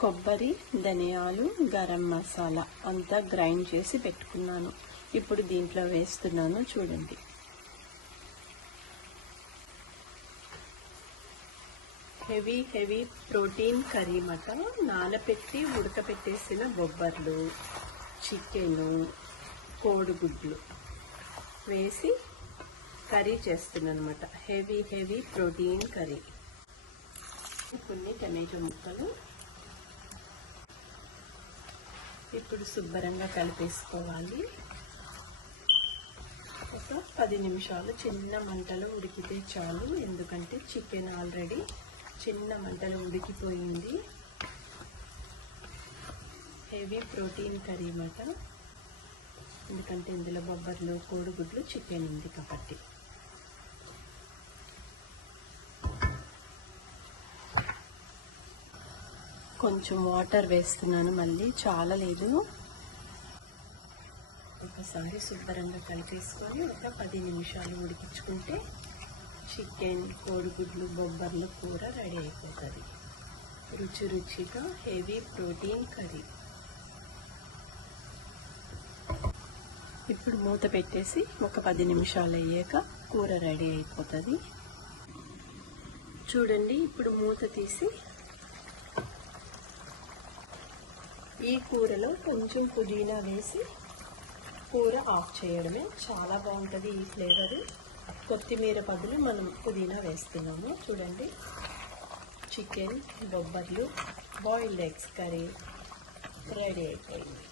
కొబ్బరి, ధనియాలు, గరం మసాలా అంతా గ్రైండ్ చేసి పెట్టుకున్నాను. ఇప్పుడు దీంట్లో వేస్తున్నాను, చూడండి. హెవీ ప్రోటీన్ కర్రీ మాట. నానబెట్టి ఉడకపెట్టేసిన బొబ్బర్లు, చికెను, కోడిగుడ్లు వేసి కర్రీ చేస్తున్నాను అనమాట. Heavy protein curry. కొన్ని టమాటో ముక్కలు ఇప్పుడు శుభ్రంగా కలిపేసుకోవాలి. ఒక 10 నిమిషాలు చిన్న మంటలో ఉడికితే చాలు. ఎందుకంటే చికెన్ ఆల్రెడీ చిన్న మంటలో ఉడికిపోయింది. హెవీ ప్రోటీన్ కర్రీ అన్నమాట. ఎందుకంటే ఇందులో బొబ్బర్లు, కోడిగుడ్లు, చికెన్ ఉంది కాబట్టి. కొంచెం వాటర్ వేస్తున్నాను, మళ్ళీ చాలా లేదు. ఒకసారి శుభ్రంగా కలిపేసుకొని ఒక 10 నిమిషాలు ఉడికించుకుంటే చికెన్, కోడిగుడ్లు, బొబ్బర్లు కూర రెడీ అయిపోతుంది. రుచిగా హెవీ ప్రోటీన్ కర్రీ. ఇప్పుడు మూత పెట్టేసి ఒక 10 నిమిషాలు అయ్యాక కూర రెడీ అయిపోతుంది. చూడండి, ఇప్పుడు మూత తీసి ఈ కూరలో కొంచెం పుదీనా వేసి కూర ఆఫ్ చేయడమే. చాలా బాగుంటుంది ఈ ఫ్లేవర్. కొత్తిమీర బదులు మనం పుదీనా వేస్తున్నాము. చూడండి, చికెన్, బొబ్బర్లు, బాయిల్డ్ ఎగ్స్ కర్రీ రెడీ అయిపోయింది.